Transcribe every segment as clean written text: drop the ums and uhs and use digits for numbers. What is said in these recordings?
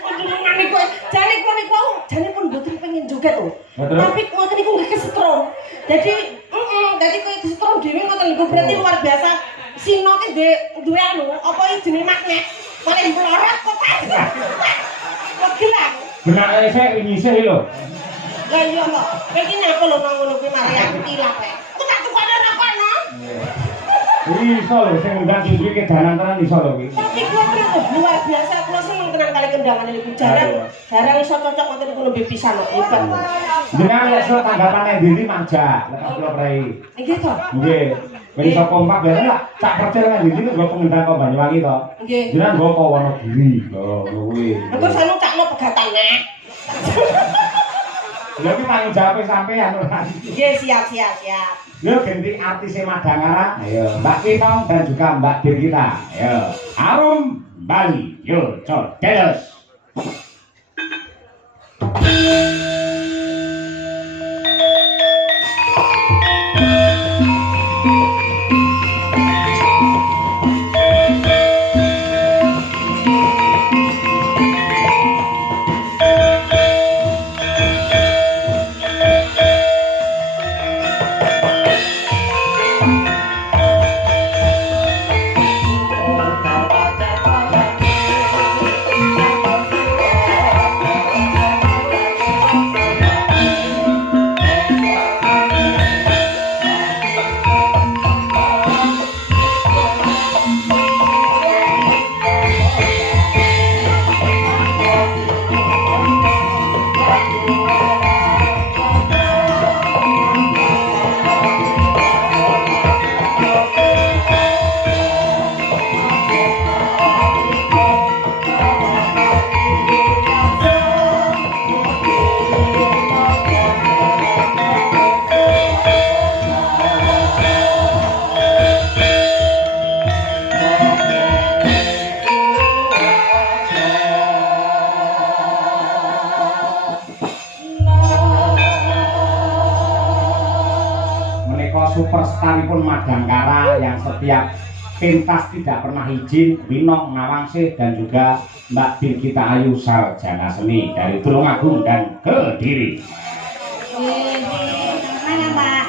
Panjenengan niku jane pun mboten pengen joget to. Tapi ngoten niku nggih kesetrum. Dadi koyo kesetrum dhewe ngoten niku berarti luar biasa. Sino ki duwe anu apa jenenge magnet. Paling melorot kok. Kok gila. Benake sik nyisih lho. Lah iya kok. Iki napa lho nang ngono kuwi mari aku tilap ae. Aku tak tukane napa no? Iso lho sing ngundang iki kedanan tenan iso lho iki. Tapi kula luar biasa kula seneng tenan kali kendangan niku. Jarang iso cocok ngoten niku lebih pisan kok hebat. Jenengan lek sok tanggapane ndi manja lek kula prei. Nggih to? Nggih. Wis iso kompak biasa lah sak percil kan ndi kok pengendang kok Banyuwangi to. Nggih. Jenengan nggo kok Wonogiri. Lho kuwi. Engko sanu cakno pegatane. Lha iki tanggung jawab sampean ora. Nggih, siap. Yo ganti artis Madangara. Ayo, Mbak Kinong dan juga Mbak Dirgita. Ayo, Arum Bali. Yo, codelos. Superstaripun Madangkara yang setiap pentas tidak pernah izin, Winong Nawangsih dan juga Mbak Dirgita Ayu Sarjana Seni dari Tulungagung dan Kediri. Pak.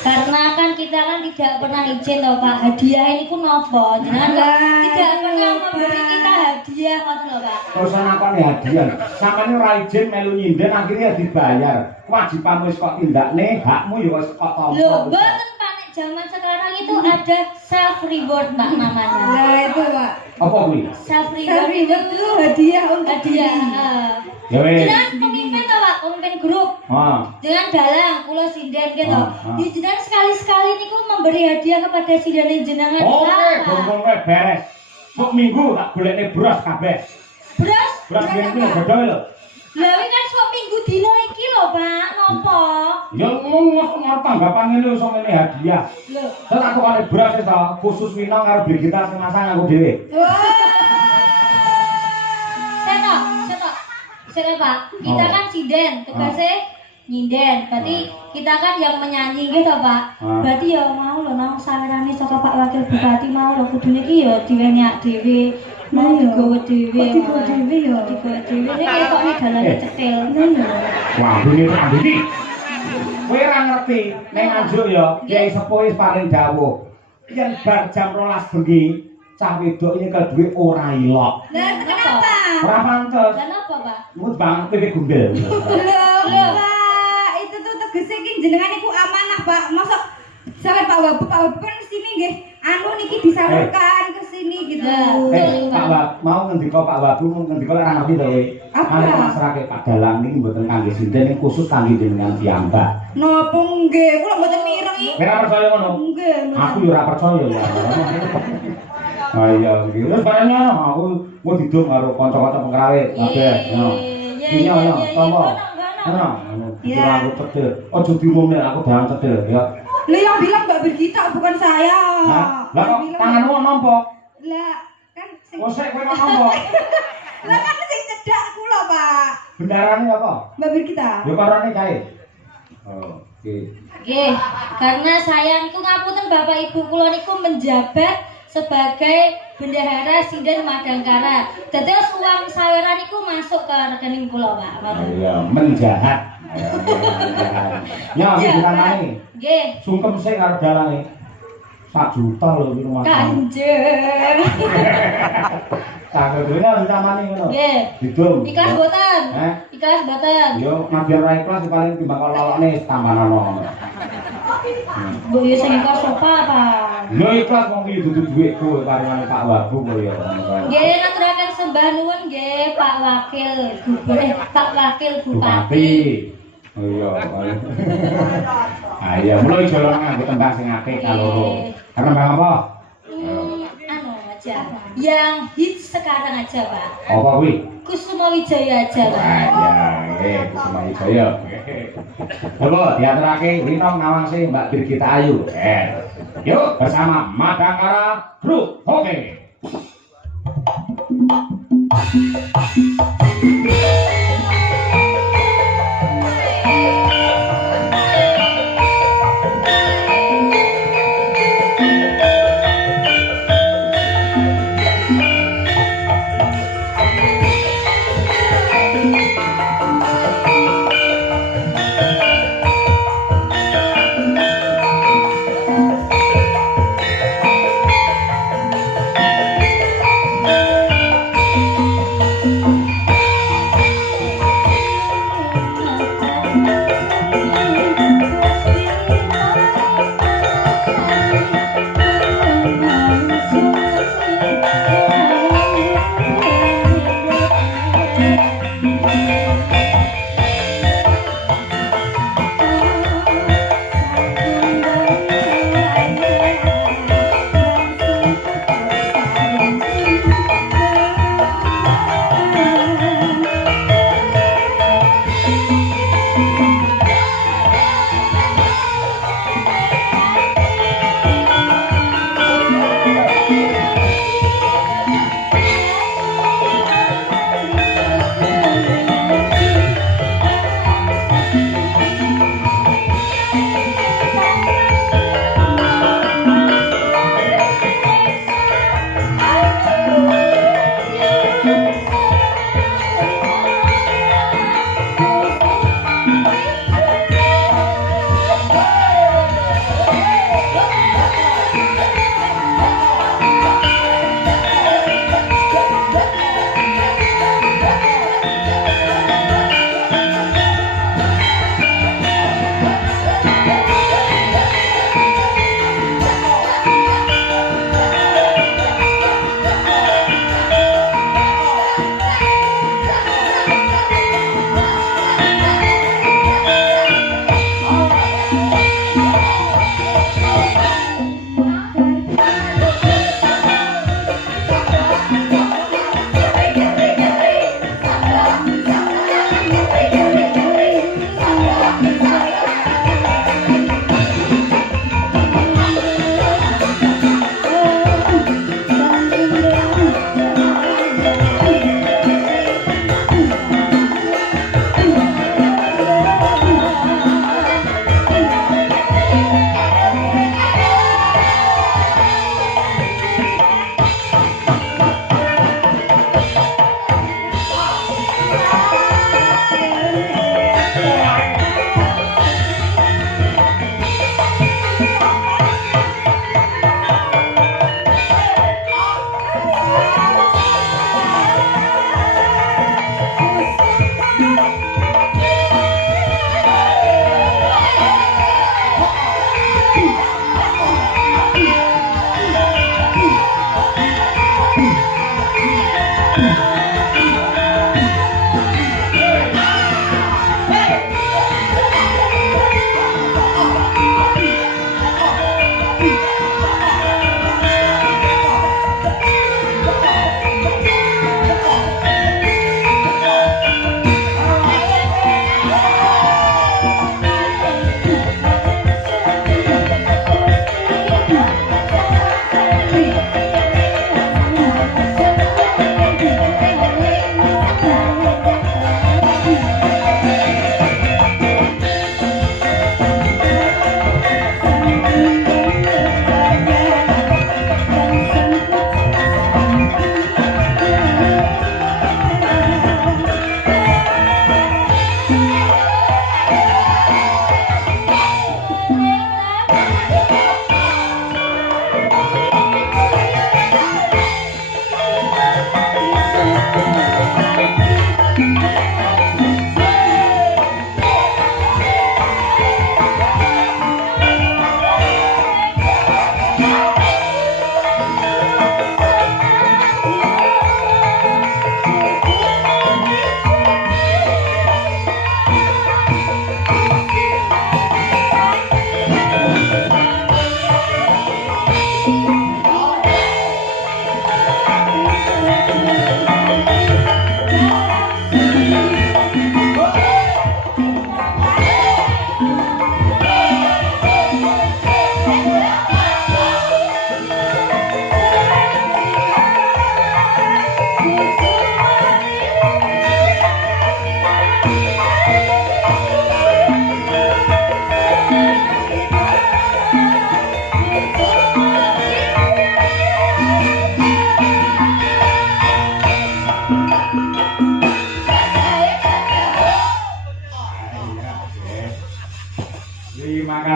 Karena kan kita kan tidak pernah izin loh Pak. Hadiah ini pun nopo. Jangan tidak pernah memberi kita hadiah mas loh Pak. Urusan apa nih hadiah? Sampai ora izin melu nyinden akhirnya dibayar. Kewajibanmu wis kok tindakne, hakmu ya wis kok tampa. Loh, mboten Pak, nek zaman sekarang itu ada self reward Mbak namanya. Nah itu Pak. Apa kuwi? Self reward itu hadiah untuk hadiah. Ya wis. Jenengan pemimpin to Pak, pemimpin grup. Dengan dalang kula sinden gitu. Jenengan sekali-sekali niku memberi hadiah kepada sinden jenengan. Oke, bongkong beres. Sok minggu tak golekne beras kabeh. Beras? Beras iki gedhe lho. Lah iki kan sok minggu dino iki lho, Pak. Napa? Ya ngomong ngarep tanggapan ngene iso ngene hadiah. Lho, Terus aku kene beras ta khusus Winong karo Dirgita sing masang aku dhewe. Setok. Setok, Pak. Kita kan sinden, tugasnya nyinden. Berarti kita kan yang menyanyi gitu, Pak. Berarti ya mau lho nang sawerane saka Pak Wakil Bupati mau lho kudune iki ya diwenyak dhewe. Mau digowo dhewe. Kok digowo dhewe ya? Digowo dhewe. Nek kok dalane cetil. Wah, ini iki. Kowe ora ngerti, ning Nganjuk ya, Kiai Sepuh wis paling dawuh. Yen bar jam 12 bengi, cah wedok nyekel dhuwit ora ilok. Lah kenapa? Ora pantes. Dan apa, Pak? Mut banget pipi gumbel. Lho Pak, itu tuh tegese iki jenengan iku amanah Pak. Mosok sampe Pak Wabub kan sini nggih anu niki disalurkan ke sini gitu. Pak Wab, mau ngendika Pak Wabu ngendika ora ngerti to kowe. Ana masrake Pak Dalang niki mboten kangge sinden ning khusus kangge jenengan piyambak. Napa nggih, kula mboten mirengi. Ora percaya ngono? Nggih. Aku yo ora percaya ya. Ah iya iki. Wis bareng aku mau didung karo kanca-kanca pengrawit kabeh. Iya, tombo. Ana, aku cedel. Aja diumumne aku dalang cedel ya. Lah yang bilang Mbak Birgita bukan saya. Lah kok tanganmu nampa? Lah kan sing Kosek kowe nampa. Lah kan sing cedak kula, Pak. Bendarane apa? Mbak Birgita. Yo karone kae. Oh, oke. Nggih, karena saya niku ngapunten Bapak Ibu kula niku menjabat sebagai bendahara sinden Madangkara. Dados uang saweran iku masuk ke rekening kula, Pak. Iya, menjahat. Ya, iki ditanani. Nggih. Sungkem sik karo dalane. 1 juta lho iki rumah. Kanjeng. Tak dunya ditamani ngono. Nggih. Didum. Ikhlas mboten? Ikhlas mboten? Yo nabi ora ikhlas paling timbang karo lolokne tambanano. Bu yo sing ikhlas apa, Pak? Yo ikhlas wong iki dudu dhuwitku paringane Pak Wabu kok ya. Nggih, ngaturaken sembah nuwun nggih Pak Wakil Gubernur, Pak Wakil Bupati. Oh iya. Ah iya, mulai jalan nganggo tembang sing akeh kaloro. Karena tembang apa? Anu aja. Yang hits sekarang aja, Pak. Apa kuwi? Kusuma Wijaya aja, Pak. Ya, Kusuma Wijaya. Coba diaturake Winong ngawasi Mbak Birgita Ayu. Yuk bersama Madangkara Group. Oke.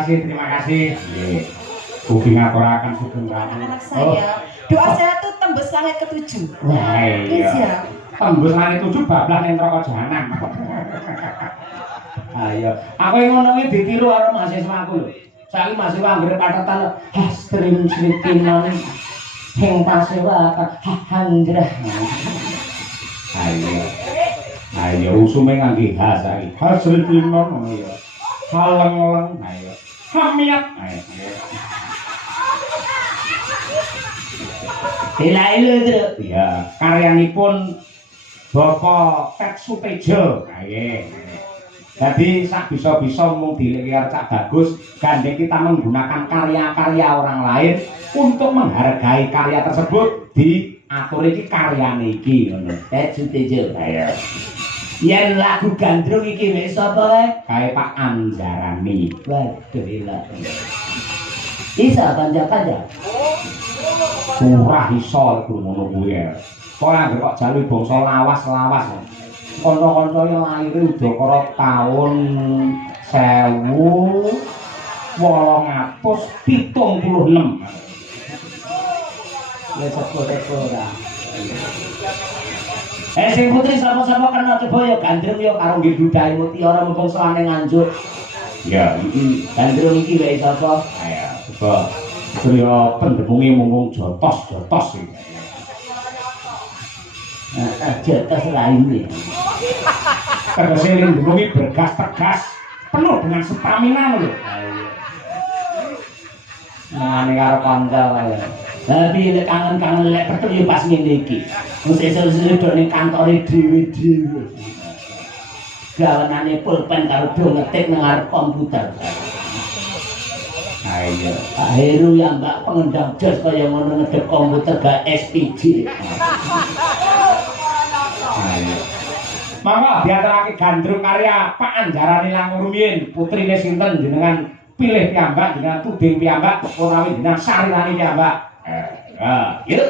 terima kasih. Ugi ngaturaken sugeng rampung. Anak saya. Doa saya tuh tembus langit ke-7. Wah, iya. Tembus langit 7 bablas ning neraka jahanam. Ayo, aku yang ngono iki ditiru karo mahasiswaku lho. Saiki mahasiswa anggere patetan hastrim srikinan sing pasewa handrah. Ayo. Ayo usume ngangge ha saiki. Hasrikinan ngono ya. Haleng-leng. Ayo. Hamiat. Ayo. Ilaile ya, karyanipun Bapak Tet Sutejo. Ayo. Jadi sak bisa-bisa mung dilihat Cak Bagus, gandeng kita menggunakan karya-karya orang lain untuk menghargai karya tersebut diatur iki karyane iki ngono. Tet Sutejo. Ayo. Yen lagu gandrung iki wis sapa wae? Kae Pak Anjarani. Waduh lha. Isa panjang-panjang. Ora iso ngono kuwi. Kok anggere kok jalu bangsa lawas-lawas. Kanca-kanca yang lahir udakara taun 1876. Ya sapa-sapa ora. Sing putri sapa-sapa kena coba ya gandrung ya karo nggih budhae mutiara mumpung selane nganjuk. Ya, gandrung iki lek sapa? Ayo, coba. Surya pendemunge mumpung jotos-jotos iki. Jotos lainnya. Tegese lindungi bergas tegas penuh dengan stamina lho. Nah, nek karo kanca wae. Tapi lek kangen-kangen lek petuk yo pas ngene iki. Wis sesuk ning kantore dhewe-dhewe. Gawenane pulpen karo do ngetik nang arep komputer. Ayo, Pak Heru yang mbak pengendang jas kaya ngono ngedek komputer gak SPG. Ayo. Mangga diaturake gandrung karya Pak Anjarani Langur rumiyin, putrine sinten jenengan pilih piyambak jenengan tuding piyambak utawi jenengan sarirani piyambak. Yuk.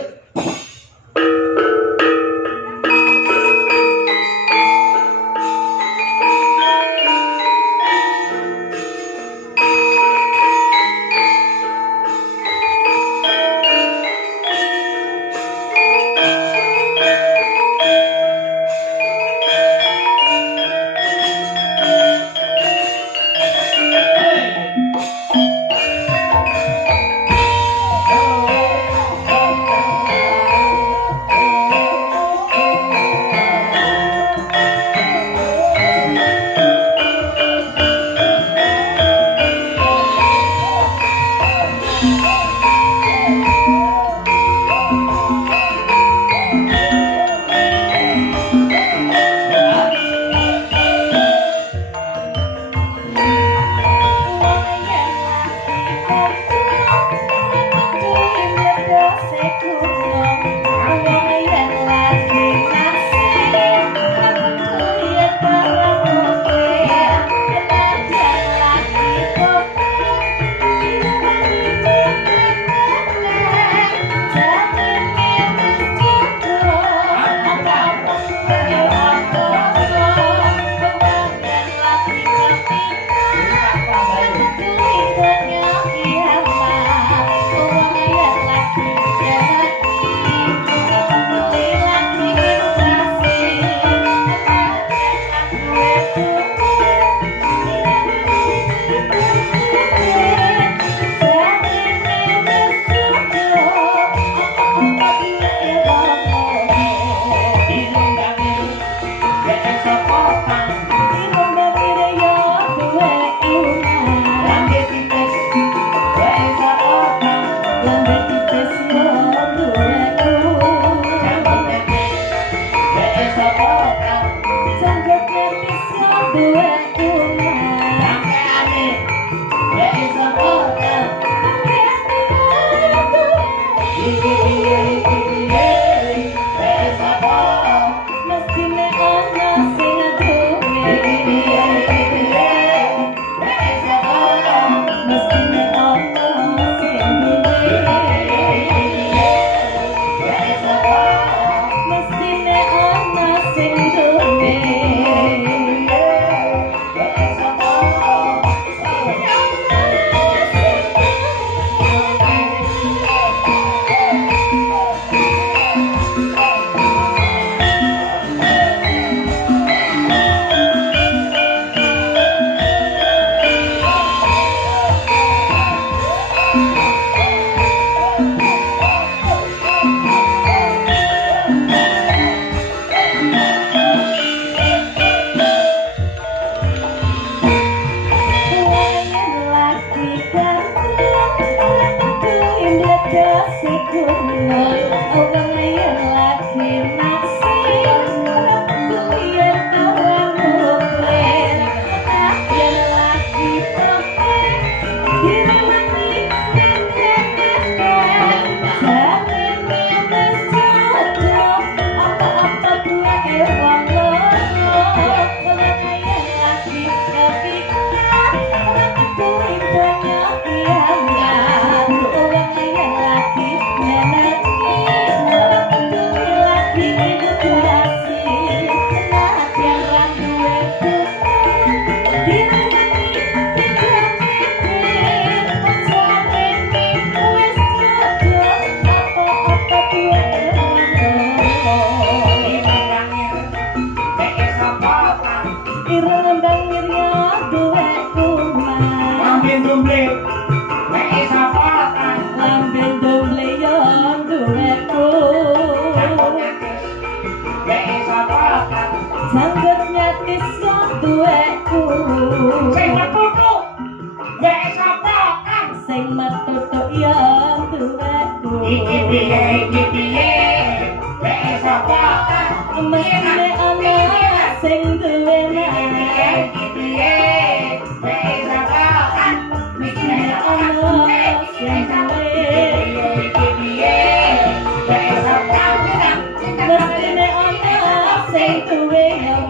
sanggup nyatis yang duweku. Sing metu wek sapa kan? Sing metu yang duweku. Iki piye wek sapa kan? Mesine ana sing duwe nek. Iki piye wek sapa kan? Mesine ana sing duwe. Iki piye wek sapa kan? Mesine ana sing duwe nek.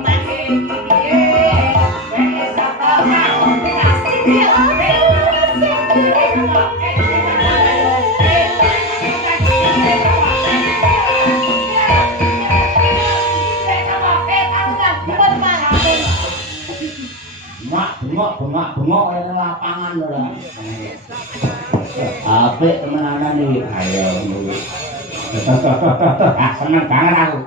Bengok kaya nang lapangan ora. Apik temenanan iki. Ayo ngono. Seneng banget aku.